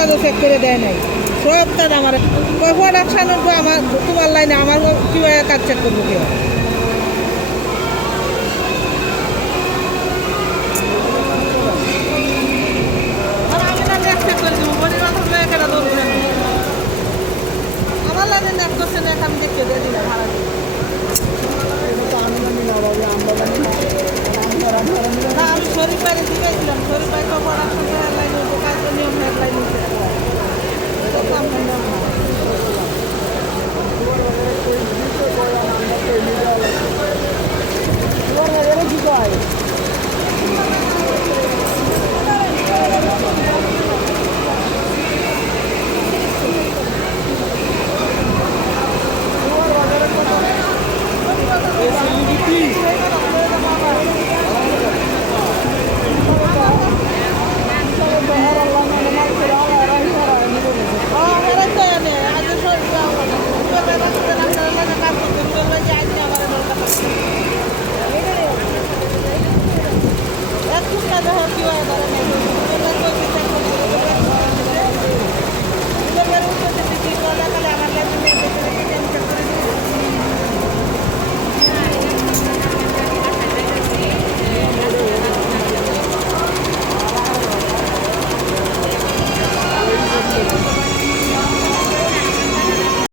কাজও চেক করে দেয় নাই, সব কাজ আমার প্রোডাকশন আমার তোমার লাইনে আমার কীভাবে কাজ চেক করবো কেউ? আমার লাইনে নেট করছে নেট আমি দেখতে দিয়ে দিলাম ভাড়া দিয়ে। আমি শরীর বাইরে দিয়েছিলাম